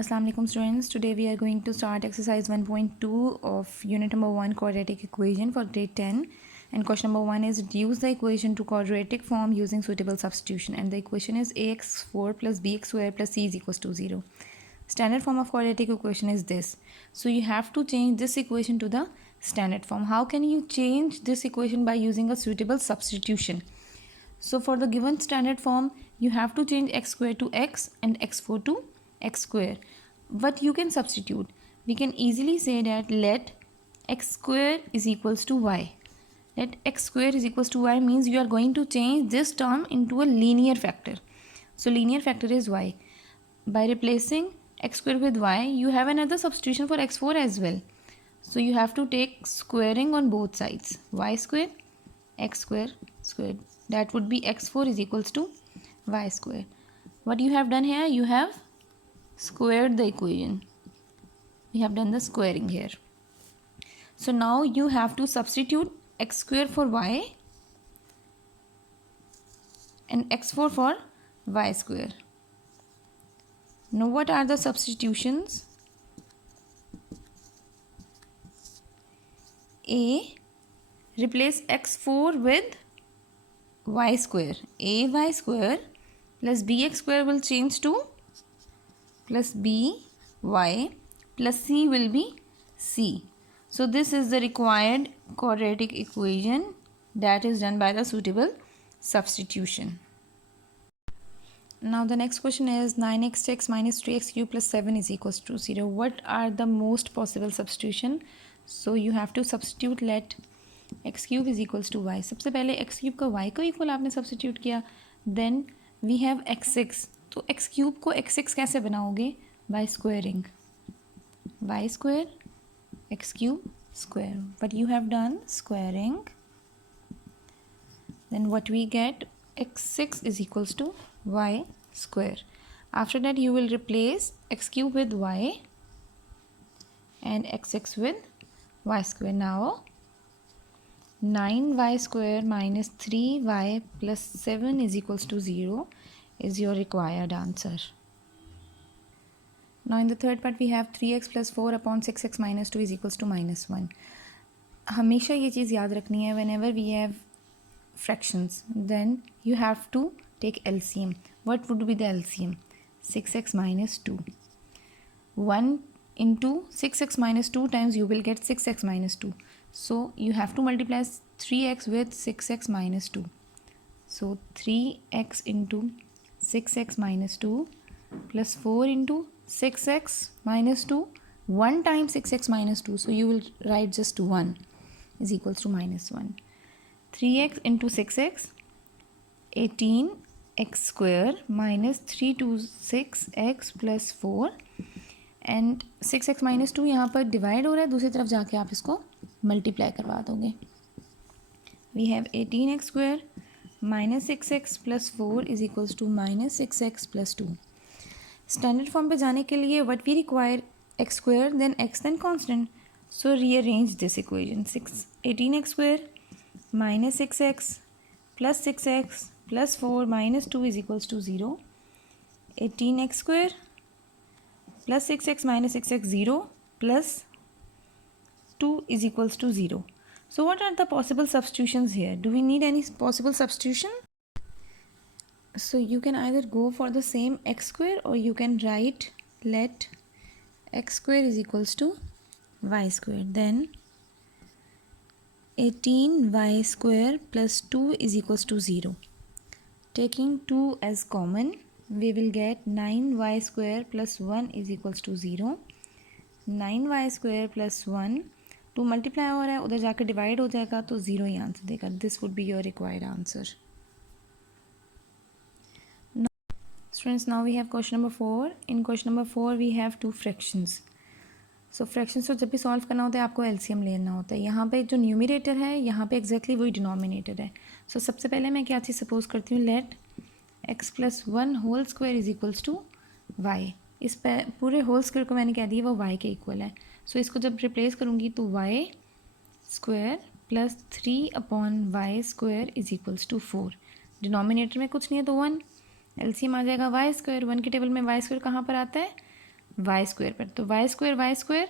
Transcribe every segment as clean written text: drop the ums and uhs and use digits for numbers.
Assalamu alaikum students. Today we are going to start exercise 1.2 of unit number 1 quadratic equation for grade 10, and question number 1 is reduce the equation to quadratic form using suitable substitution, and the equation is ax4 plus bx square plus c is equals to 0. Standard form of quadratic equation is this. So you have to change this equation to the standard form. How can you change this equation? By using a suitable substitution. So for the given standard form, you have to change x square to x and x4 to x square. What you can substitute? We can easily say that let x square is equals to y. Let x square is equals to y means you are going to change this term into a linear factor. So linear factor is y. By replacing x square with y, you have another substitution for x4 as well. So you have to take squaring on both sides. Y square, x square squared. That would be x4 is equals to y square. What you have done here, you have squared the equation. We have done the squaring here. So now you have to substitute x square for y and x4 for y square. Now what are the substitutions? A, replace x4 with y square. Ay square plus bx square will change to plus by plus c will be c. So this is the required quadratic equation that is done by the suitable substitution. Now the next question is 9x minus 3x cube plus 7 is equals to 0. What are the most possible substitution? So you have to substitute let x cube is equals to y. सबसे पहले x cube का y को equal आपने substitute किया. Then we have x6. तो x cube को x6 कैसे बनाओगे? By squaring. Y square x cube square. But you have done squaring. Then what we get? X6 is equals to y square. After that you will replace x cube with y and x6 with y square. Now 9y square minus 3y plus 7 is equals to 0 is your required answer. Now in the third part we have 3x plus 4 upon 6x minus 2 is equals to minus 1. हमेशा ये चीज़ याद रखनी है. Whenever we have fractions, then you have to take LCM. What would be the LCM? 6x minus 2. 1 into 6x minus 2 times you will get 6x minus 2. So you have to multiply 3x with 6x minus 2. So 3x into 6x minus 2 plus 4 into 6x minus 2. 1 times 6x minus 2. So you will write just 1 is equals to minus 1. 3x into 6x, 18x square minus 3 to 6x plus 4 and 6x minus 2 यहाँ पर divide हो रहा है, दूसरी तरफ जाके आप इसको मल्टीप्लाई करवा दोगे. We have 18x square minus 6x plus 4 is equals to minus 6x plus 2. Standard form पे जाने के लिए what we require x square then x then constant. So rearrange this equation. 18x square minus 6x plus 6x plus 4 minus 2 is equals to 0. 18x square plus 6x minus 6x 0 plus 2 is equals to 0. So what are the possible substitutions here? Do we need any possible substitution? So you can either go for the same x square or you can write let x square is equals to y square. Then 18y square plus 2 is equals to 0. Taking 2 as common, we will get 9y square plus 1 is equals to 0. 9y square plus 1 2 multiply हो रहा है, उधर जाकर divide हो जाएगा तो 0 ही answer देगा. This would be your required answer. Students, now we have question number 4. In question number 4 we have 2 fractions. So fractions तो जब भी सॉल्व करना होता है आपको एलसीएम लेना होता है. यहाँ पे जो न्यूमिनेटर है यहाँ पे एग्जैक्टली वही डिनोमिनेटर है. सो सबसे पहले मैं क्या चीज़ सपोज करती हूँ, let x plus 1 whole square is equals to y. इस पूरे होल स्क्वायर को मैंने कह दिया वो y के इक्वल है. सो इसको जब रिप्लेस करूँगी तो y square plus 3 upon y square is equals to 4. Denominator में कुछ नहीं है तो 1. एलसीएम आ जाएगा वाई स्क्वायर. 1 के टेबल में वाई स्क्वायर कहाँ पर आता है? वाई स्क्वायर पर। तो y square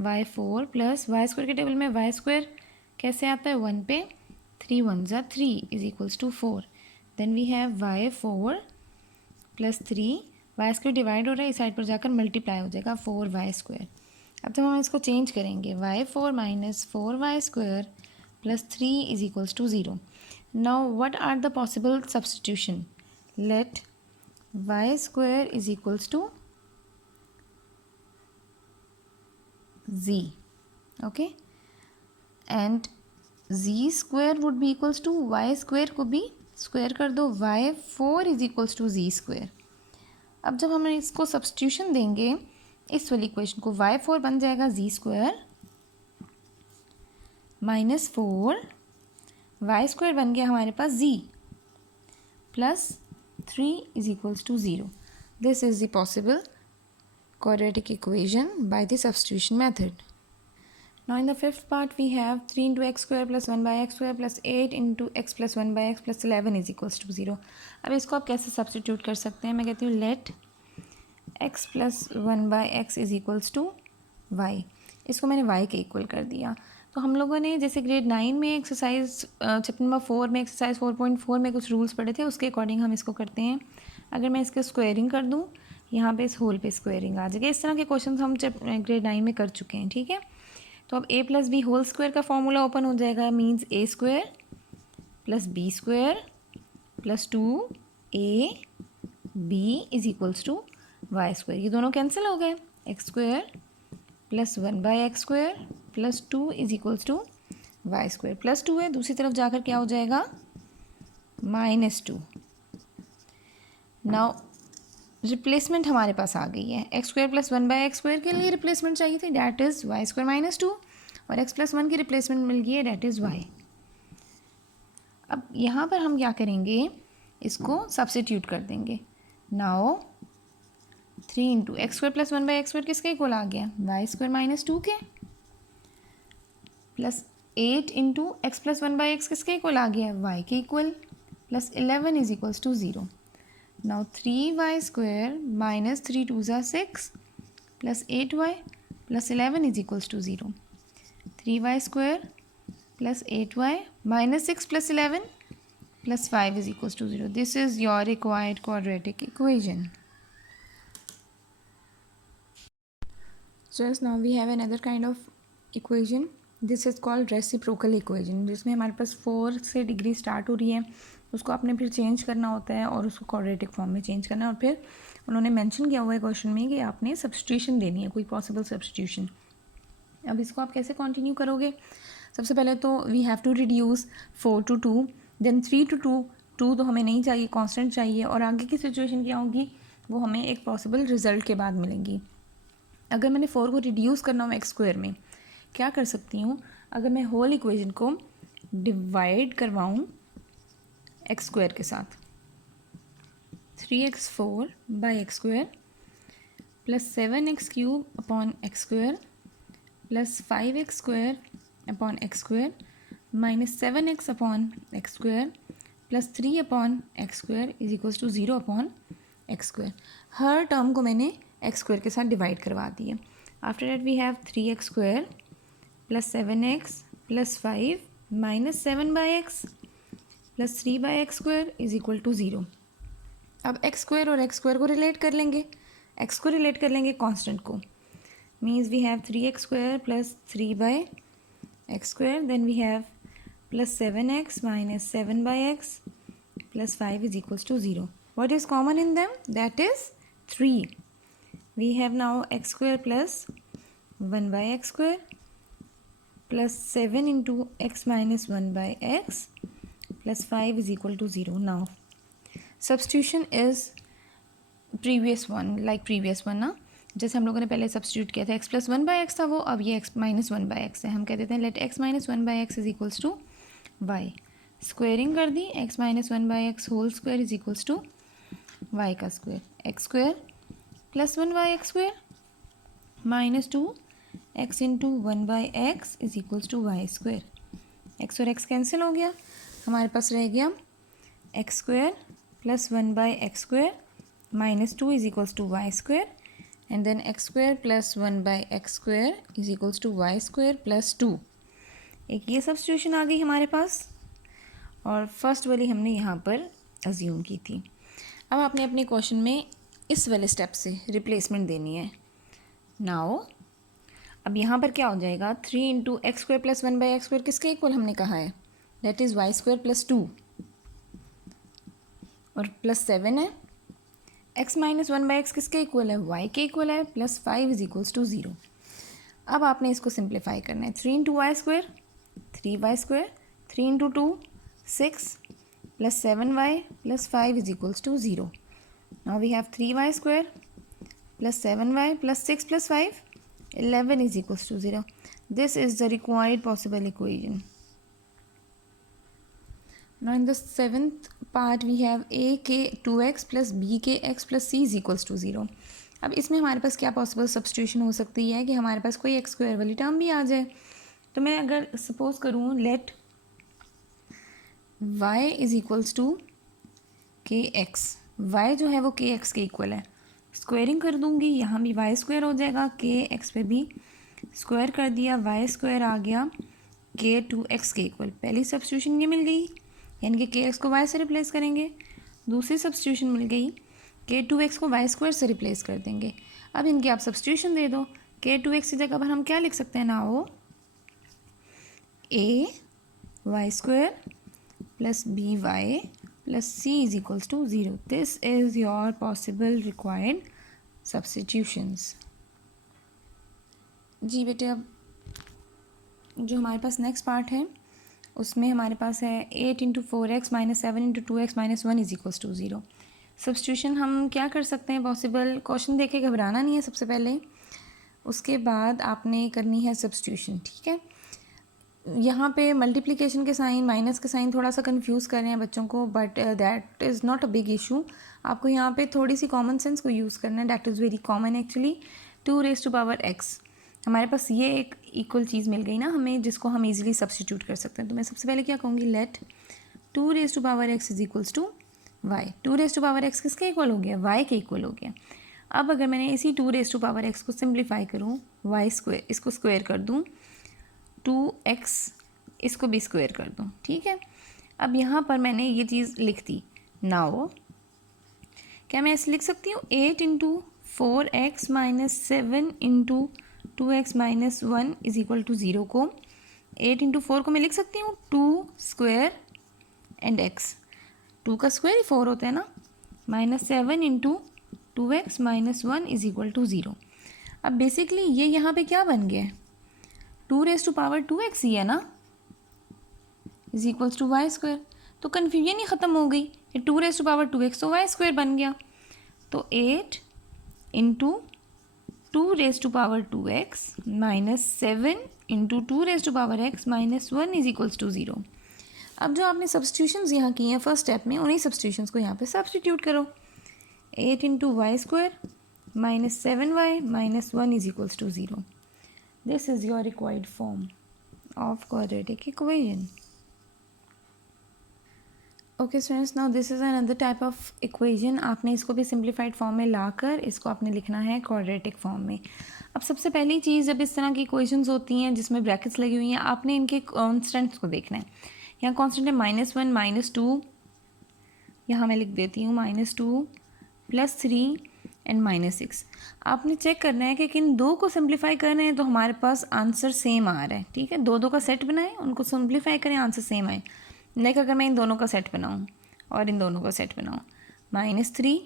y 4 plus y square के टेबल में वाई स्क्वायर कैसे आता है 1 पे, 3 1 ज़ा 3 is equals to 4। Then we have y 4 plus 3, y square divide हो रहा है, इस साइड पर जाकर मल्टीप्लाई हो जाएगा 4 वाई स्क्वायर। अब जब हम इसको चेंज करेंगे y 4 minus 4 y square plus 3 is equals to 0। Now what are the possible substitution? Let y square is equals to z, okay, and z square would be equals to y square को भी square कर दो, y4 is equals to z square. अब जब हम इसको substitution देंगे इस वाली इक्वेशन को, y4 बन जाएगा z square minus 4, y square बन गया हमारे पास z plus 3 is equals to 0। This is the possible quadratic equation by the substitution method. Now in the fifth part we have 3 into x square plus 1 by x square plus 8 into x plus 1 by x plus 11 is equals to 0. अब इसको आप कैसे substitute कर सकते हैं? मैं कहती हूँ let x plus 1 by x is equals to y। इसको मैंने y के इक्वल कर दिया। तो हम लोगों ने जैसे ग्रेड 9 में एक्सरसाइज चैप्टर नंबर 4 में एक्सरसाइज 4.4 में कुछ रूल्स पढ़े थे, उसके अकॉर्डिंग हम इसको करते हैं। अगर मैं इसके स्क्वायरिंग कर दूँ, यहाँ पे इस होल पे स्क्वायरिंग आ जाएगा। इस तरह के क्वेश्चन हम ग्रेड 9 में कर चुके हैं, ठीक है। तो अब a plus b whole square का फॉर्मूला ओपन हो जाएगा, means a square plus b square plus 2a b is equals to y square. ये दोनों कैंसिल हो गए, x square plus 1 by x square plus 2 is equals to y square. Plus 2 है, दूसरी तरफ जाकर क्या हो जाएगा -2। नाउ रिप्लेसमेंट हमारे पास आ गई है, x square plus 1 by x square के लिए रिप्लेसमेंट चाहिए थी, that is y square minus 2, और x प्लस 1 की रिप्लेसमेंट मिल गई है, डैट इज़ y। अब यहाँ पर हम क्या करेंगे, इसको सब्स्टिट्यूट कर देंगे। Now 3 into x square plus 1 by x square किसके इक्वल आ गया, वाई स्क्वायर माइनस 2 के, plus 8 into x plus 1 by x किसके इक्वल आ गया, y के equal, plus 11 is equals to 0। Now 3y square minus 3 2 are 6 plus 8y plus 11 is equals to 0. 3y square plus 8y minus 6 plus 11 plus 5 is equals to 0. This is your required quadratic equation. So now we have another kind of equation. This is called reciprocal equation, जिसमें हमारे पास 4 से degree start हो रही है, उसको आपने फिर change करना होता है और उसको क्वाड्रेटिक फॉर्म में चेंज करना है, और फिर उन्होंने मेंशन किया हुआ है क्वेश्चन में कि आपने सब्स्टिट्यूशन देनी है, कोई पॉसिबल सब्स्टिट्यूशन। अब इसको आप कैसे कंटिन्यू करोगे? सबसे पहले तो we have to reduce 4 to 2, then 3 to 2। 2 तो हमें नहीं चाहिए, कांस्टेंट चाहिए, और आगे की सिचुएशन क्या होगी वो हमें एक पॉसिबल रिजल्ट के बाद मिलेंगी। अगर मैंने 4 को रिड्यूस करना हो एक्स स्क्वायर में, क्या कर सकती हूँ, अगर मैं होल इक्वेशन को डिवाइड करवाऊँ एक्स स्क्वायर के साथ, 3x4 by x square plus 7x cube upon x square plus 5x square upon x square minus 7x upon x square plus 3 upon x square is equals to 0 upon x square. हर term को मैंने x square के साथ divide करवा दी है। After that we have 3x square plus 7x plus 5 minus 7 by x plus 3 by x square is equal to 0। अब x square और एक्स स्क्वायर को रिलेट कर लेंगे, एक्स को रिलेट कर लेंगे कांस्टेंट को, means we have 3x square plus 3 by x square, then we have plus 7x minus 7 by x plus 5 is equals to 0। What is common in them, that is 3। We have now x square plus 1 by x square plus 7 into x minus 1 by x plus 5 is equal to 0. Now substitution is previous one, like previous one ना, जैसे हम लोगों ने पहले substitute किया था, x plus 1 by x था वो, अब ये x minus 1 by x है। हम कह देते हैं let x minus 1 by x is equals to y। Squaring कर दी, x minus 1 by x whole square is equals to y का square, x square plus 1 by x square minus 2 x into 1 by x is equals to y square. X और x cancel हो गया, हमारे पास रह गया x square plus 1 by x square minus 2 is equals to y square, and then x square plus 1 by x square is equals to y square plus 2। एक ये substitution आ गई हमारे पास और फर्स्ट वाली हमने यहाँ पर अज्यूम की थी। अब आपने अपने क्वेश्चन में इस वाले स्टेप से रिप्लेसमेंट देनी है। नाउ अब यहाँ पर क्या हो जाएगा, 3 into x square plus 1 by x square किसके इक्वल हमने कहा है, that is y square plus 2 और प्लस 7 है। x माइनस 1 बाई एक्स किसके इक्वल है, y के इक्वल है, प्लस 5 इज इक्वल्स टू 0। अब आपने इसको सिंप्लीफाई करना है, 3 into y square 3y square, 3 into 2 6 plus 7y plus 5 is equals to 0। Now we have 3y square plus 7y plus 6 plus 5 11 is equals to 0. This is the required possible equation. Now in the seventh part we have a k 2x plus b k x plus c is equals to 0. अब इसमें हमारे पास क्या possible substitution हो सकती है कि हमारे पास कोई एक्स स्क्वायर वाली टर्म भी आ जाए। तो मैं अगर सपोज करूँ let y is equals to k x, y जो है वो के एक्स के इक्वल है, स्क्वायरिंग कर दूंगी, यहाँ भी वाई स्क्वायर हो जाएगा, के एक्स पे भी स्क्वायर कर दिया, वाई स्क्वायर आ गया के 2x के इक्वल। पहली सब्स्टिट्यूशन ये मिल गई, यानी कि के एक्स को वाई से रिप्लेस करेंगे। दूसरी सब्स्टिट्यूशन मिल गई, के 2x को वाई स्क्वायर से रिप्लेस कर देंगे। अब इनकी आप सब्स्टिट्यूशन दे दो, के 2x की जगह पर हम क्या लिख सकते हैं ना, वो a y square plus b y plus c is equals to 0. This is your possible required substitutions. जी बेटे, अब जो हमारे पास नेक्स्ट पार्ट है उसमें हमारे पास है 8 into 4x minus 7 into 2x minus 1 is equals to 0। Substitution हम क्या कर सकते हैं पॉसिबल, क्वेश्चन देख के घबराना नहीं है सबसे पहले, उसके बाद आपने करनी है सब्स्टिट्यूशन, ठीक है। यहाँ पे मल्टीप्लिकेशन के साइन माइनस के साइन थोड़ा सा कंफ्यूज कर रहे हैं बच्चों को, but that is not a big issue. आपको यहाँ पे थोड़ी सी कॉमन सेंस को यूज़ करना है, that is very common actually. 2 raise to power x, हमारे पास ये एक इक्वल चीज़ मिल गई ना हमें, जिसको हम इजीली सब्स्टिट्यूट कर सकते हैं। तो मैं सबसे पहले क्या कहूँगी, let 2 raise to power x is equals to y. 2 raise to power x किसके इक्वल हो गया, y के इक्वल हो गया। अब अगर मैंने इसी 2 रेज़ टू पावर x को सिम्प्लीफाई करूँ, वाई स्क्वायर इसको स्क्वायर कर दूँ, 2x इसको भी स्क्वायर कर दूँ, ठीक है। अब यहाँ पर मैंने ये चीज़ लिख दी। नाउ क्या मैं ऐसे लिख सकती हूँ, 8 into 4x minus 7 into 2x minus 1 is equal to 0 को 8 इंटू 4 को मैं लिख सकती हूँ 2 स्क्वायर एंड x, 2 का स्क्वायर ही 4 होता है ना, minus 7 into 2x minus 1 is equal to 0। अब बेसिकली ये यहाँ पे क्या बन गया है, 2 रेज़ टू पावर 2x ही है ना, is equals to y square. तो कन्फ्यूजन ही ख़त्म हो गई, ये 2 रेज़ टू पावर 2x तो वाई स्क्वायर बन गया। तो 8 into 2 raise to power 2x minus 7 into 2 raise to power x minus 1 is equals to 0। अब जो आपने सब्स्टिट्यूशंस यहाँ की हैं फर्स्ट स्टेप में, उन्हीं सब्स्टिट्यूशंस को यहाँ पे सब्स्टिट्यूट करो। 8 into y square minus 7y minus 1 is equals to 0। This is your required form of quadratic equation. Okay students, now this is another type of equation. आपने इसको भी सिंप्लीफाइड फॉर्म में लाकर इसको आपने लिखना है क्वाड्रेटिक फॉर्म में। अब सबसे पहली चीज़, जब इस तरह की इक्वेशंस होती हैं जिसमें ब्रैकेट्स लगी हुई हैं, आपने इनके कॉन्स्टेंट्स को देखना है। यहाँ कॉन्स्टेंट है -1 -2, यहाँ मैं लिख देती हूँ -2 +3 एंड -6। आपने चेक करना है कि किन दो को सिंप्लीफाई करना है तो हमारे पास आंसर सेम आ रहा है, ठीक है। दो का सेट बनाएं, उनको सिंप्लीफाई करें, आंसर सेम आए। लाइक अगर मैं इन दोनों का सेट बनाऊँ और इन दोनों का सेट बनाऊँ, -3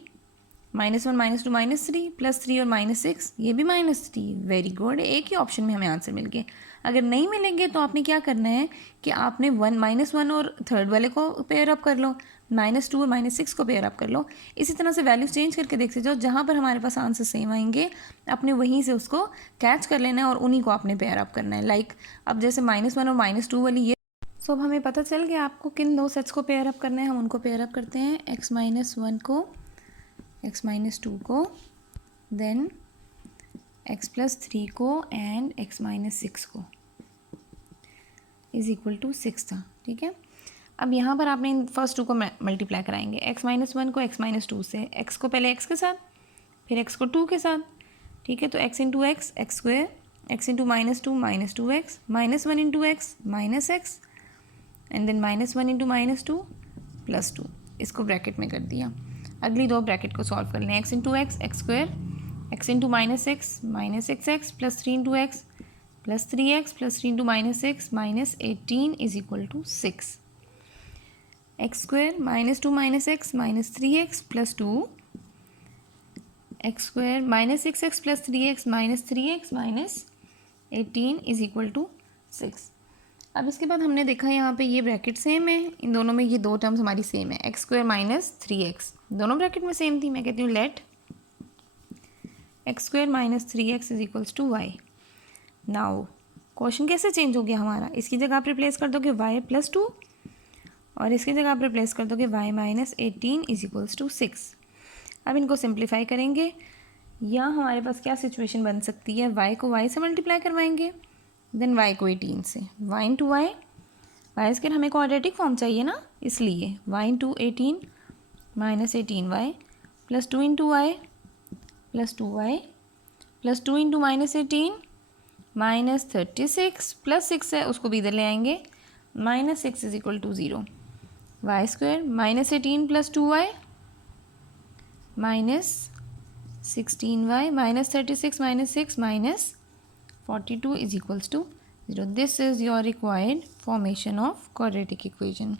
-1 -2 -3 +3 और -6, ये भी -3, वेरी गुड, एक ही ऑप्शन में हमें आंसर मिल गए। अगर नहीं मिलेंगे तो आपने क्या करना है कि आपने -1 और थर्ड वाले को पेयर अप कर लो, -2 और -6 को पेयर अप कर लो। इसी तरह से वैल्यूज चेंज करके देखते जाओ, जहाँ पर हमारे पास आंसर सेम आएंगे आपने वहीं से उसको कैच कर लेना है और उन्हीं को आपने पेयर अप करना है। लाइक अब जैसे -1 और -2 वाली ये, सो अब हमें पता चल गया आपको किन दो सेट्स को पेयर अप करना है, हम उनको पेयर अप करते हैं, x-1 को x-2 को, देन x+3 को एंड x-6 को, इज इक्वल टू 6 था, ठीक है। अब यहाँ पर आपने इन फर्स्ट 2 को मल्टीप्लाई कराएंगे, x-1 को x-2 से, x को पहले x के साथ, फिर x को 2 के साथ, ठीक है, तो x into x x square, x into -2 -2x, -1 into x -x, and then -1 into -2 +2, इसको ब्रैकेट में कर दिया। अगली दो ब्रैकेट को सॉल्व कर लें। x into x x square, x into -6 plus 3 into x plus 3x plus 3 into -6 -18 is equal to 6। X square -2 -x -3x plus 2, x square -6x plus 3x -3x -18 is equal to 6। अब इसके बाद हमने देखा यहाँ पे ये bracket same है, इन दोनों में ये दो टर्म्स हमारी सेम है, एक्स स्क्वेयर -3x दोनों ब्रैकेट में सेम थी। मैं कहती हूँ let x square -3x is equals to y. Now question कैसे चेंज हो गया हमारा, इसकी जगह आप रिप्लेस कर दोगे y +2 और इसकी जगह आप रिप्लेस कर दोगे y -18 इज इक्वल्स टू 6। अब इनको सिंप्लीफाई करेंगे, या हमारे पास क्या सिचुएशन बन सकती है, y को y से मल्टीप्लाई करवाएंगे, देन y को 18 से, y into y, y square हमें क्वाड्रेटिक फॉर्म चाहिए ना, इसलिए y into 18 -18y plus 2 into y plus 2y plus 2 into -18 -36 plus 6 है उसको भी इधर ले आएंगे, -6 is equal to 0। Y square -18 plus 2y -16y -36 -6 -42 is equals to 0. This is your required formation of quadratic equation.